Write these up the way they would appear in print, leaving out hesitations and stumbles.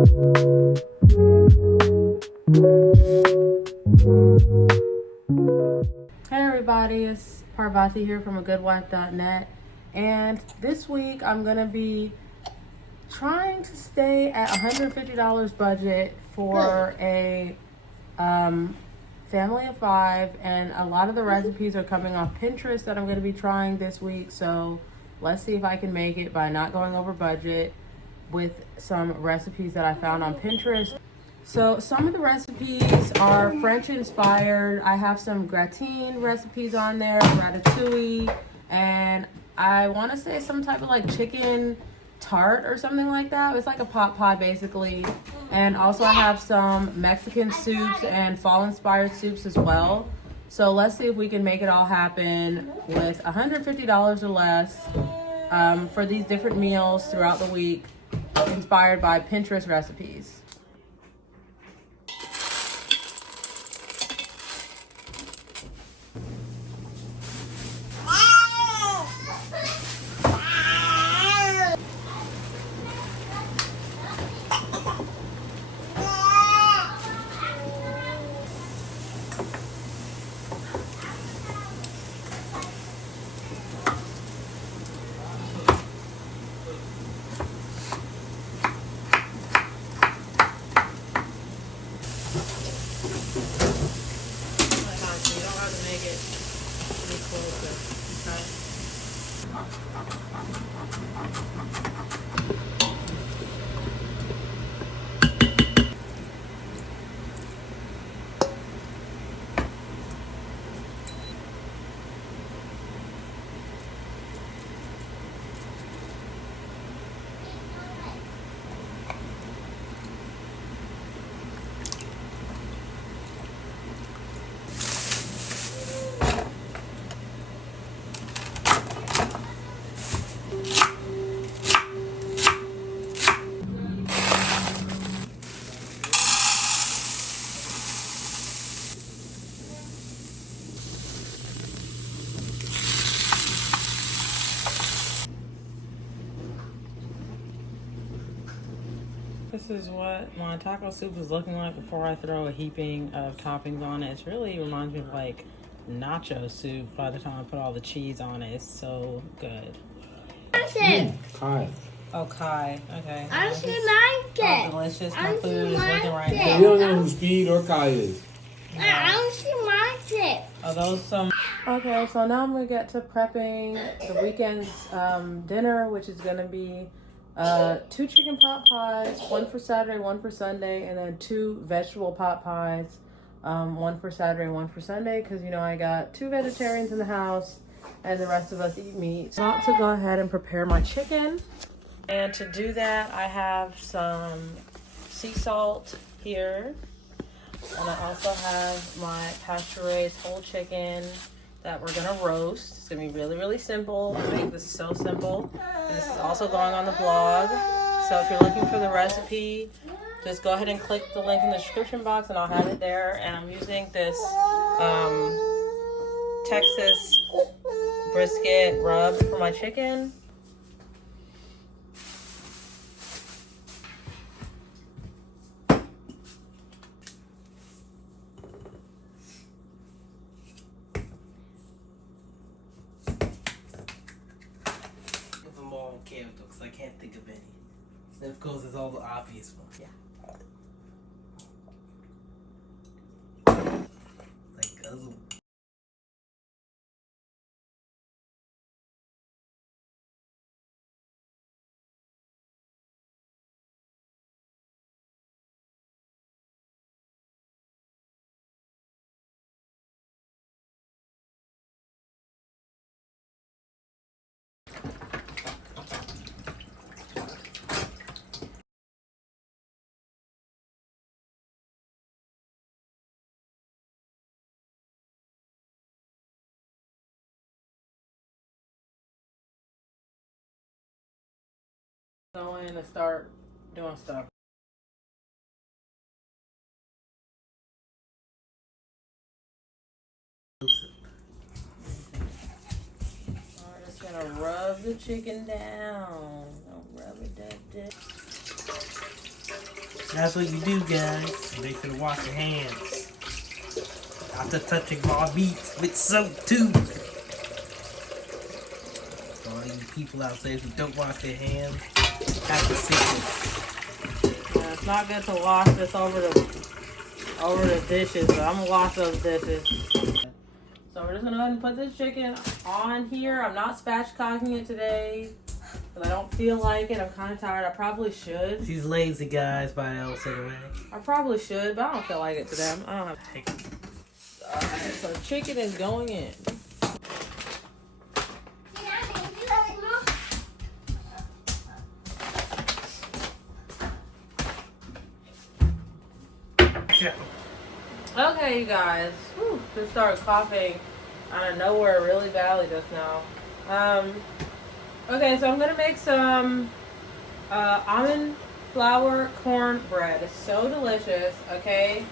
Hey everybody, it's Parvati here from agoodwife.net, and this week I'm gonna be trying to stay at $150 budget for a family of 5, and a lot of the recipes are coming off Pinterest that I'm going to be trying this week. So let's see if I can make it by not going over budget with some recipes that I found on Pinterest. So some of the recipes are French inspired. I have some gratin recipes on there, Ratatouille, and I want to say some type of like chicken tart or something like that. It's like a pot pie basically. And also I have some Mexican soups and fall inspired soups as well. So let's see if we can make it all happen with $150 or less for these different meals throughout the week, inspired by Pinterest recipes. This is what my taco soup is looking like before I throw a heaping of toppings on it. It really reminds me of like nacho soup by the time I put all the cheese on it. It's so good. Kai. Oh, Kai. Okay. I don't like it. Oh, delicious. My food is looking right You now. don't know who Speed or Kai is. I don't like it. Are those some? Okay, so now I'm gonna get to prepping the weekend's dinner, which is gonna be 2 chicken pot pies, 1 for Saturday, 1 for Sunday, and then 2 vegetable pot pies, 1 for Saturday, 1 for Sunday, because you know I got 2 vegetarians in the house and the rest of us eat meat. So I'm about to go ahead and prepare my chicken, and to do that I have some sea salt here, and I also have my pasture-raised whole chicken that we're gonna roast. It's gonna be really, really simple. I think this is so simple. And this is also going on the blog. So if you're looking for the recipe, just go ahead and click the link in the description box and I'll have it there. And I'm using this Texas brisket rub for my chicken. Because I can't think of any. And of course, it's all the obvious ones. Yeah. Like guzzle. Go in and start doing stuff. Alright, just gonna rub the chicken down. Don't rub it that. That's what you do, guys. Make sure to wash your hands. After touching raw meat with soap, too. For all you people out there who don't wash their hands, that's a sickness. Yeah, it's not good to wash this over the dishes, but I'm gonna wash those dishes. So we're just gonna go ahead and put this chicken on here. I'm not spatchcocking it today because I don't feel like it. I'm kind of tired. I probably should. She's lazy, guys, by the say the way. I probably should, but I don't feel like it today. I don't have to take it. Alright, so chicken is going in. Okay, you guys. Whew, just started coughing out of nowhere really badly just now. Okay, so I'm gonna make some almond flour cornbread. It's so delicious. Okay,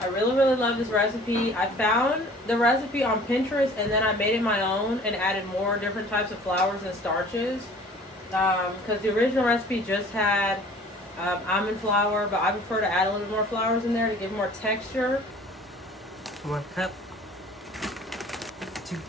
I really love this recipe. I found the recipe on Pinterest and then I made it my own and added more different types of flours and starches. Because the original recipe just had almond flour, but I prefer to add a little more flours in there to give more texture. 1 cup. 2 cups.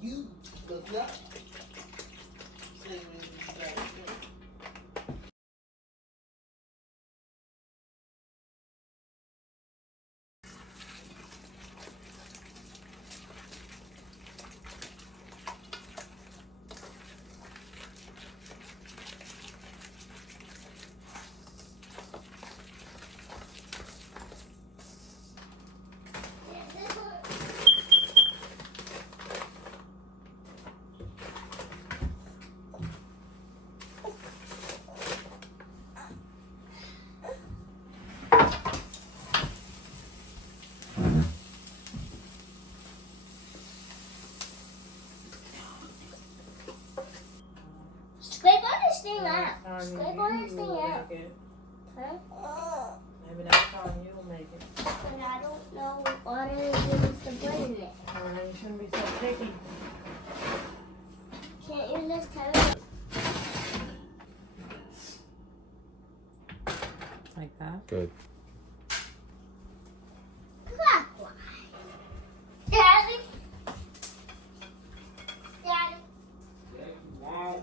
You look up. Scrape on this thing out. Scrape on this thing out. Huh? Maybe next time you'll make it. But I don't know what it is to put in it. Alright, you shouldn't be so picky. Can't you just tell me? Like that? Good. Daddy? Daddy? Wow.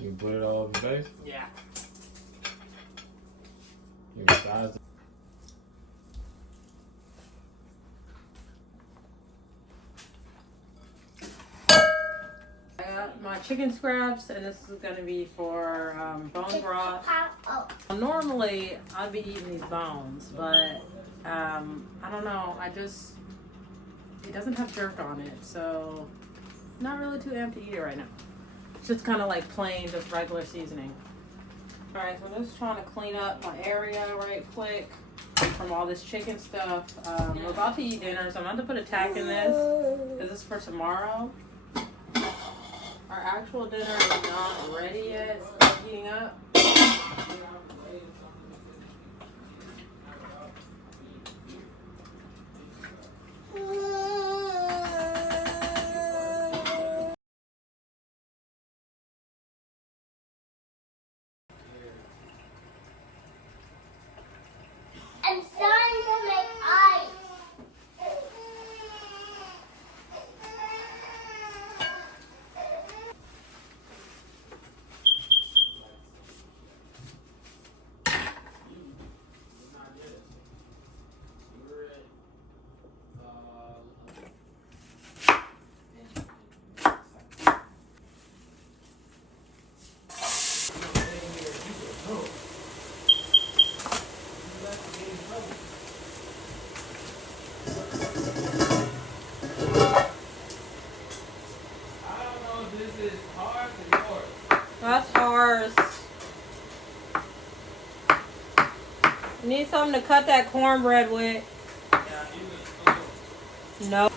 You put it all over your face? Yeah. You massage it. I got my chicken scraps, and this is going to be for bone broth. Oh. Normally, I'd be eating these bones, but I don't know. It doesn't have jerk on it, so not really too amped to eat it right now. It's just kind of like plain, just regular seasoning. All right, so I'm just trying to clean up my area right quick from all this chicken stuff. We're about to eat dinner, so I'm about to put a tack in this because this is for tomorrow. Our actual dinner is not ready yet. It's still heating up. I'm starting to make ice. something to cut that cornbread with. No.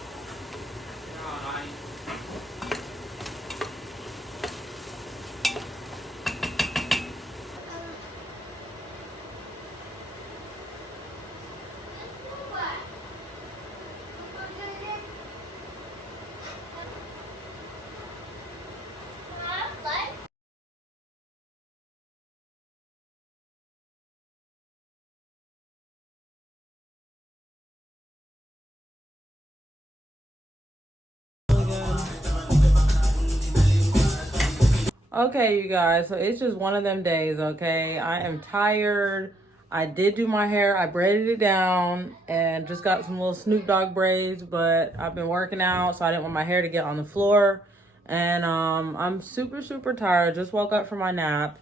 Okay, you guys, so it's just one of them days, okay? I am tired. I did do my hair. I braided it down and just got some little Snoop Dogg braids, but I've been working out, so I didn't want my hair to get on the floor. And I'm super, super tired. Just woke up from my nap.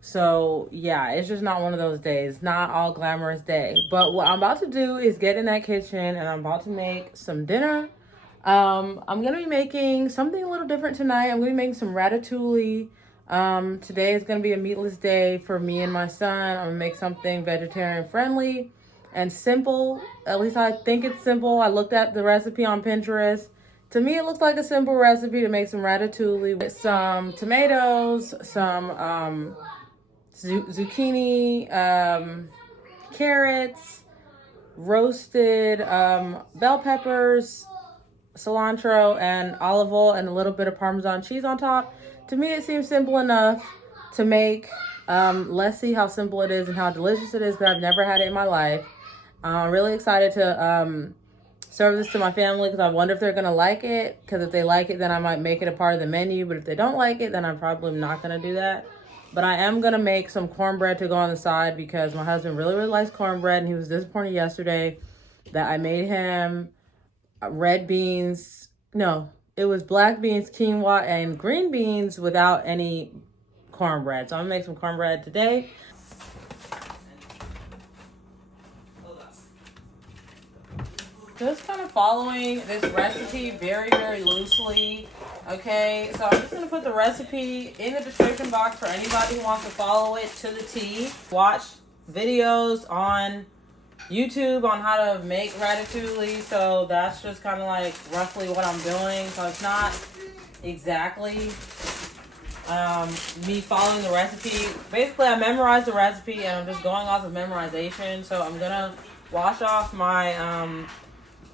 So yeah, it's just not one of those days. Not all glamorous day. But what I'm about to do is get in that kitchen and I'm about to make some dinner. I'm gonna be making something a little different tonight. I'm gonna be making some ratatouille. Today is gonna be a meatless day for me and my son. I'm gonna make something vegetarian friendly and simple. At least I think it's simple. I looked at the recipe on Pinterest. To me, it looks like a simple recipe to make some ratatouille with some tomatoes, some zucchini, carrots, roasted bell peppers, cilantro, and olive oil, and a little bit of Parmesan cheese on top. To me, it seems simple enough to make. Let's see how simple it is and how delicious it is, because I've never had it in my life. I'm really excited to serve this to my family, because I wonder if they're going to like it, because if they like it, then I might make it a part of the menu, but if they don't like it, then I'm probably not going to do that. But I am going to make some cornbread to go on the side, because my husband really, really likes cornbread, and he was disappointed yesterday that I made him red beans. No, it was black beans, quinoa, and green beans without any cornbread. So I'm going to make some cornbread today. Just kind of following this recipe very, very loosely. Okay, so I'm just going to put the recipe in the description box for anybody who wants to follow it to the T. Watch videos on YouTube on how to make ratatouille, so that's just kind of like roughly what I'm doing. So it's not exactly me following the recipe. Basically, I memorized the recipe and I'm just going off of memorization. So I'm going to wash off my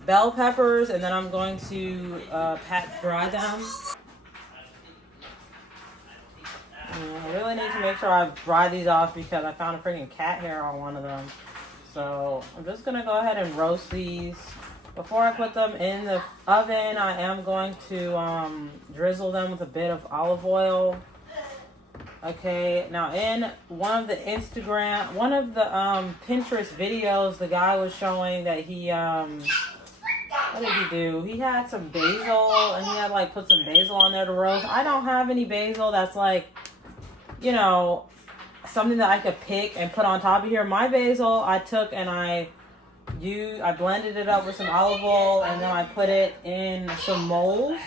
bell peppers, and then I'm going to pat dry them. I really need to make sure I dry these off, because I found a freaking cat hair on one of them. So I'm just gonna go ahead and roast these. Before I put them in the oven, I am going to drizzle them with a bit of olive oil. Okay, now in one of the Pinterest videos, the guy was showing that he what did he do? He had some basil, and he had like put some basil on there to roast. I don't have any basil that's like, you know, something that I could pick and put on top of here. My basil, I took and I blended it up with some olive oil, and then I put it in some molds,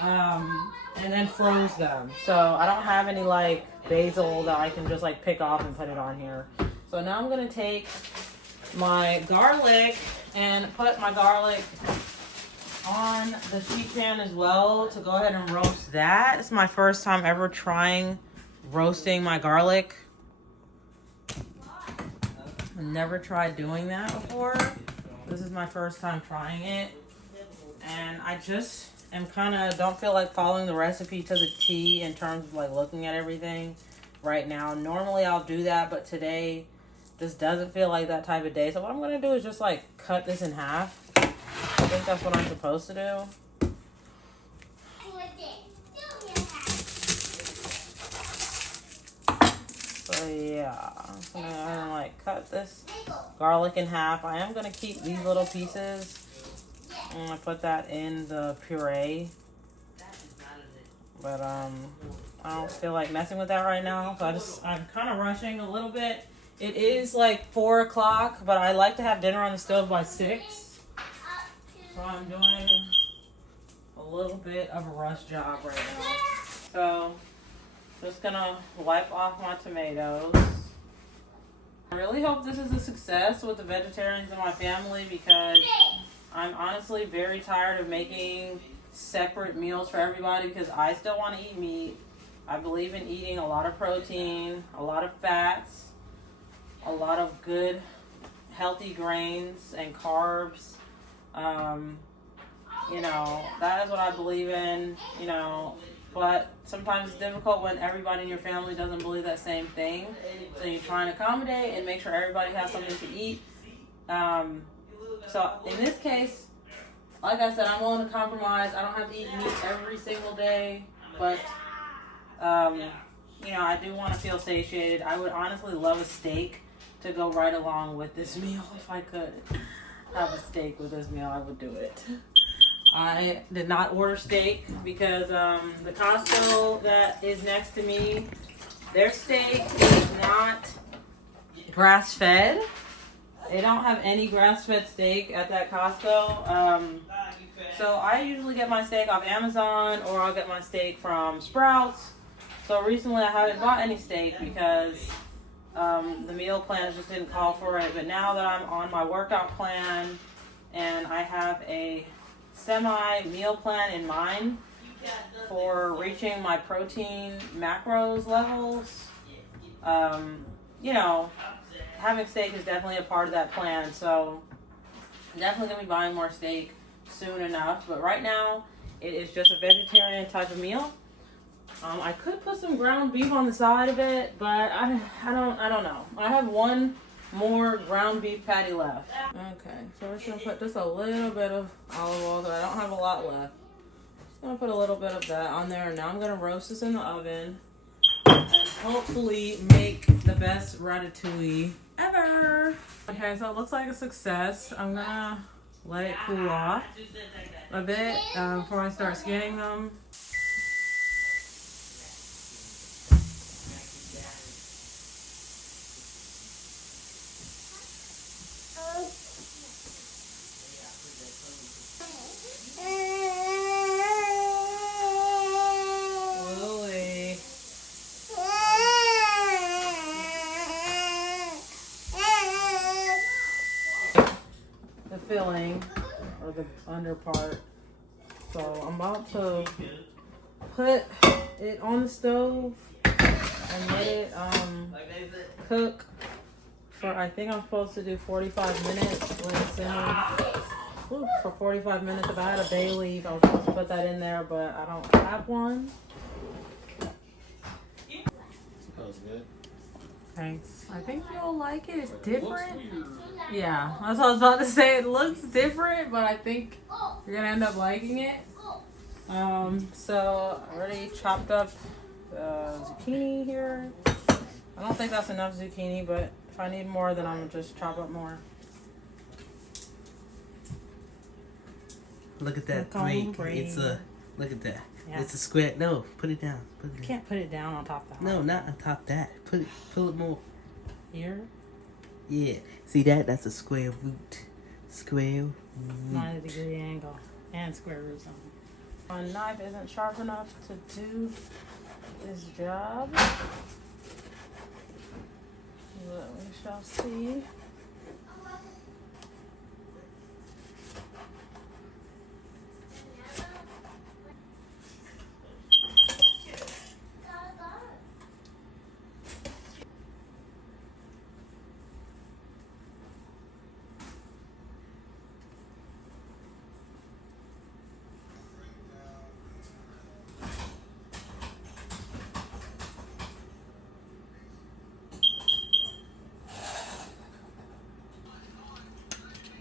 and then froze them. So I don't have any like basil that I can just like pick off and put it on here. So now I'm gonna take my garlic and put my garlic on the sheet pan as well to go ahead and roast that. It's my first time ever trying roasting my garlic. I've never tried doing that before. This is my first time trying it. And I just am don't feel like following the recipe to the T in terms of like looking at everything right now. Normally I'll do that, but today just doesn't feel like that type of day. So what I'm going to do is just like cut this in half. I think that's what I'm supposed to do. So yeah, I'm gonna like cut this garlic in half. I am gonna keep these little pieces. I'm gonna put that in the puree. But I don't feel like messing with that right now. So I'm kind of rushing a little bit. It is like 4 o'clock, but I like to have dinner on the stove by 6. So I'm doing a little bit of a rush job right now. So just gonna wipe off my tomatoes. I really hope this is a success with the vegetarians in my family because I'm honestly very tired of making separate meals for everybody because I still want to eat meat. I believe in eating a lot of protein, a lot of fats, a lot of good healthy grains and carbs. You know, that is what I believe in, you know, but sometimes it's difficult when everybody in your family doesn't believe that same thing. So you try and accommodate and make sure everybody has something to eat. So in this case, like I said, I'm willing to compromise. I don't have to eat meat every single day, but you know, I do want to feel satiated. I would honestly love a steak to go right along with this meal. If I could have a steak with this meal, I would do it. I did not order steak because the Costco that is next to me, their steak is not grass-fed. They don't have any grass-fed steak at that Costco. So I usually get my steak off Amazon or I'll get my steak from Sprouts. So recently I haven't bought any steak because the meal plans just didn't call for it. But now that I'm on my workout plan and I have a semi-meal plan in mind for reaching my protein macros levels, you know, having steak is definitely a part of that plan. So I'm definitely going to be buying more steak soon enough. But right now, it is just a vegetarian type of meal. I could put some ground beef on the side of it, but I don't know. I have one more ground beef patty left. Okay, so we're just gonna put just a little bit of olive oil, though I don't have a lot left. Just gonna put a little bit of that on there. Now I'm gonna roast this in the oven and hopefully make the best ratatouille ever. Okay, so it looks like a success. I'm gonna let it cool off a bit before I start scanning them. Filling or the under part. So I'm about to put it on the stove and let it cook for, I think I'm supposed to do 45 minutes. Let it simmer for 45 minutes. If I had a bay leaf, I was supposed to put that in there, but I don't have one. That was good. Thanks. I think you'll like it. It's different. Yeah, that's what I was about to say. It looks different, but I think you're gonna end up liking it. So I already chopped up zucchini here. I don't think that's enough zucchini, but if I need more, then I'm gonna just chop up more. Look at that drink. It's a look at that. Yeah. It's a square. No, put it down. Put it down. You can't put it down on top of that. No, not on top of that. Pull it more. Here? Yeah. See that? That's a square root. Square root. 90-degree angle and square root zone. My knife isn't sharp enough to do this job. But we shall see.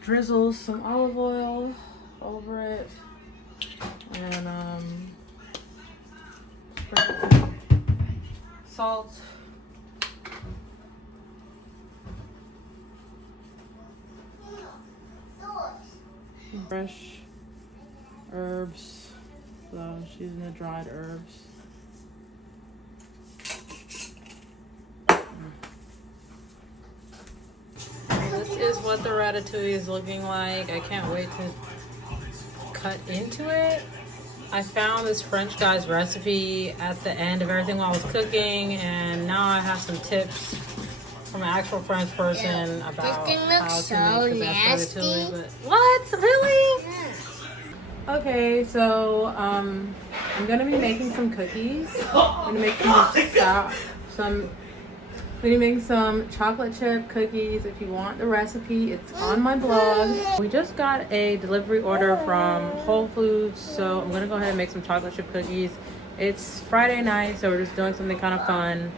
Drizzle some olive oil over it and sprinkle some salt. Fresh herbs, so she's using the dried herbs. This is what the ratatouille is looking like. I can't wait to cut into it. I found this French guy's recipe at the end of everything while I was cooking, and now I have some tips from an actual French person about thing how looks to so make the best ratatouille. nasty. But what? Really? Yeah. Okay, so I'm gonna be making some cookies. I'm gonna make some chocolate chip cookies. If you want the recipe, it's on my blog. We just got a delivery order from Whole Foods, so I'm gonna go ahead and make some chocolate chip cookies. It's Friday night, so we're just doing something kind of fun.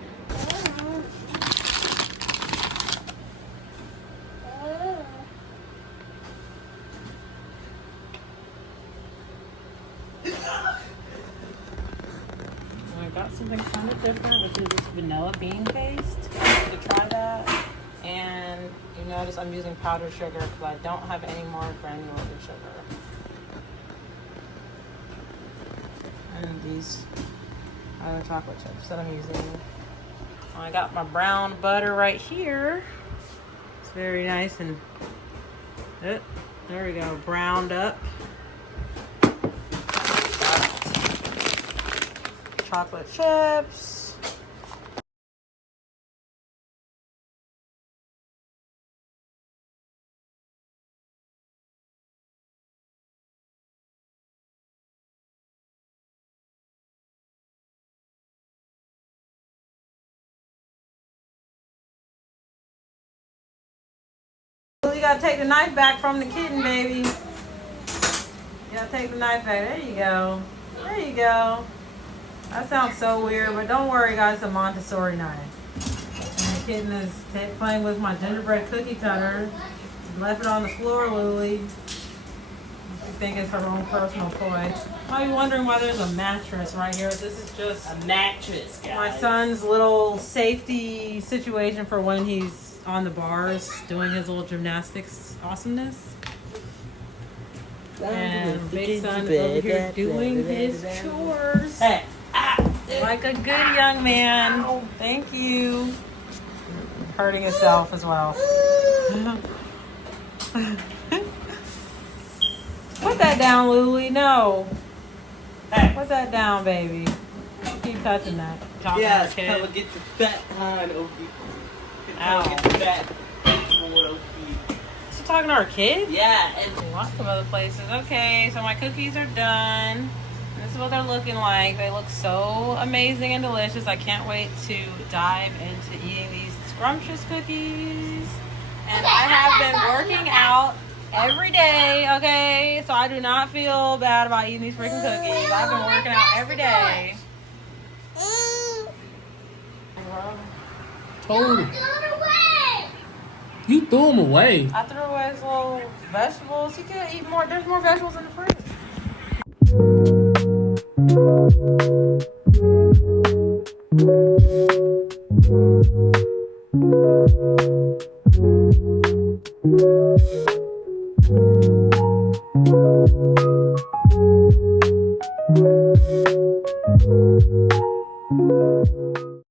I got something kind of different, which is this vanilla bean paste. To try that. And you notice I'm using powdered sugar because I don't have any more granulated sugar. And these are the chocolate chips that I'm using. I got my brown butter right here. It's very nice and there we go, browned up. Chocolate chips. You gotta take the knife back from the kitten, baby. You gotta take the knife back. There you go. There you go. That sounds so weird, but don't worry, guys. It's a Montessori knife. And the kitten is playing with my gingerbread cookie cutter. Left it on the floor, Lily. I think it's her own personal toy. Probably wondering why there's a mattress right here. This is just A mattress, guys. my son's little safety situation for when he's on the bars doing his little gymnastics awesomeness. And big son is over here doing his chores. Hey. Like a good young man. Thank you. Hurting himself as well. Put that down, Lily. No. Hey. Put that down, baby. Don't keep touching that. Yeah, come and get your fat hind over you. Ow. Get your fat boy over you. Is she talking to our kid? Yeah, and Lots of other places. Okay, so my cookies are done. This is what they're looking like. They look so amazing and delicious. I can't wait to dive into eating these scrumptious cookies. And I have been working out every day, okay? So I do not feel bad about eating these freaking cookies. I've been working out every day. Told him. Throw it away. You threw them away. I threw away his little vegetables. He can eat more. There's more vegetables in the fridge.